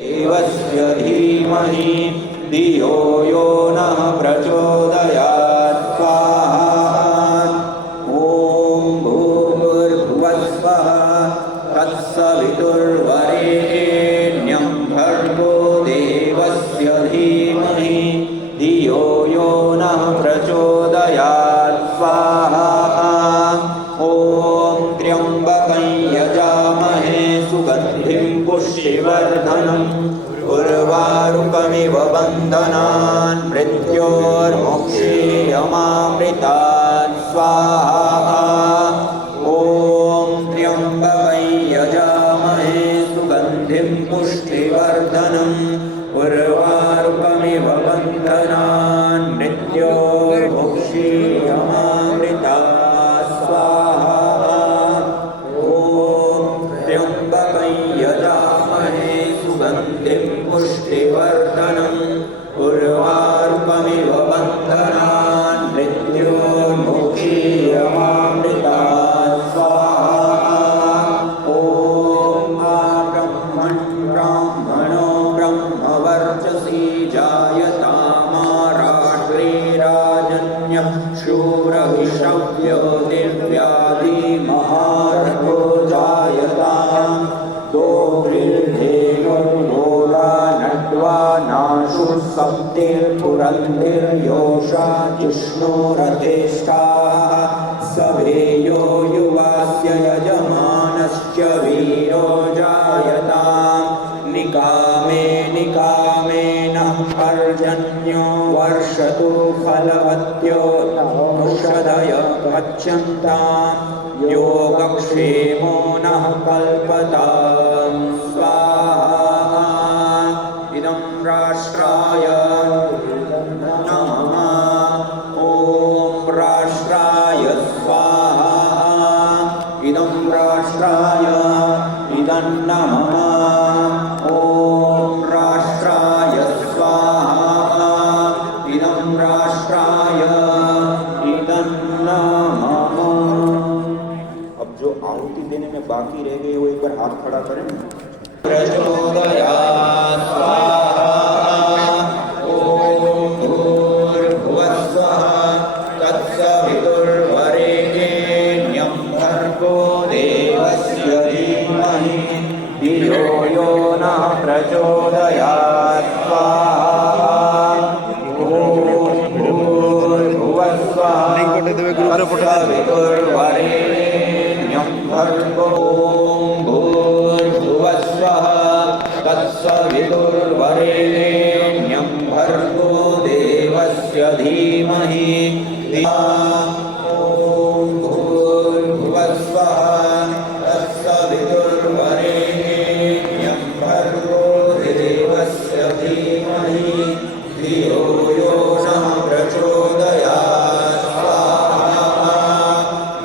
देवस्य धीमहि धियो यो नः प्रचोदयात् स्वाहा। ॐ भूर्भुवस्वः तत्सवितुर्वरेण्यं भर्गो देवस्य धीमहि धियो यो नः प्रचोदयात् स्वाहा। ॐ त्र्यम्बकं यजामहे सुगन्धिं पुष्टिवर्धनम् उर्वारुकमिव बन्धनान् मृत्योर्मुक्षीयमामृतात् स्वाहा। ॐ त्र्यम्बकं यजामहे सुगन्धिं पुष्टिवर्धनम् उर्वारुकमिव बन्धनान् मृत्योर्मुक्षीयमामृतात् स्वाहा। ॐ त्र्यम्बकं यजामहे सुगन्धिं पुष्टिवर्धनम् उर्वारुकमिव बन्धनान् मृत्योर्मुक्षीयमामृतात् स्वाहा। ॐ ब्राह्मणो ब्रह्मवर्चसी जायतामाराष्ट्रे राजन्यः शूरविषव्यो दिव्यादि महारथो जायताम् नाशु सप्तिर्पुरन्दिर्योषा जिष्णुरथेष्टाः सभेयो युवास्य यजमानश्च वीरो जायताम् निकामेन पर्जन्यो वर्षतु फलवत्यो औषधय गच्छन्ताम् योगक्षेमो नः कल्पताम् स्वाहा। इदं राष्ट्राय नमः। ॐ राष्ट्राय स्वाहा। इदं राष्ट्राय इदं नमः। ॐ राष्ट्राय स्वाहा। इदं राष्ट्राय इदं नमः। अब जो आहुति देने में बाकी रह गए वो एक बार हाथ खड़ा करें। प्रचोदयात् स्वाहा। ॐ भूर्भुवस्वः तत्सवितुर्वरेण्यं भर्गो देवस्य धीमहि धियो यो नः प्रचोदयात् स्वाहा। ॐ भूर्भुवस्वः तत्सवितुर्वरेण्यं भर्गो तत्सवितुर्वरेण्यं भर्गो देवस्य धीमहि धियो भूर्भुवस्वः तत्सवितुर्वरेण्यं भर्गो देवस्य धीमहि धियो यो नः प्रचोदयात् स्वाहा।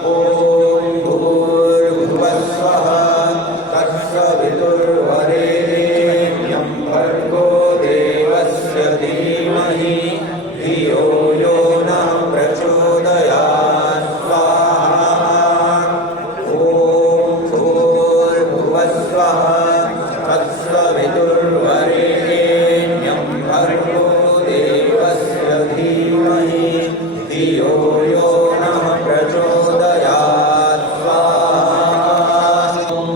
ॐ भूर्भुवस्वः तत्सवितुर्वरेण्यं भर्गो देवस्य धीमहि धियो यो नः प्रचोदयात् स्वाहा। ॐ भूर्भुवस्वः तत्सवितुर्वरेण्यं भर्गो देवस्य धीमहि धियो यो नः प्रचोदयात् स्वाहा।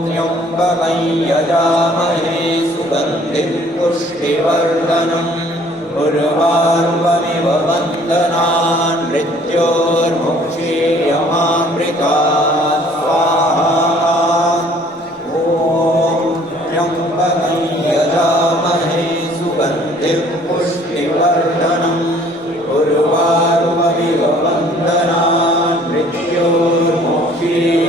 त्र्यम्बकं यजामहे सुगन्धिं पुष्टिवर्धनम् उर्वारुकमिव बन्धनान् मृत्योर्मुक्षीयमामृतात् स्वाहा। ॐ त्र्यम्बकं यजामहे सुगन्धिं पुष्टिवर्धनम् उर्वारुकमिव बन्धनान् मृत्योर्मुक्षीयमामृतात्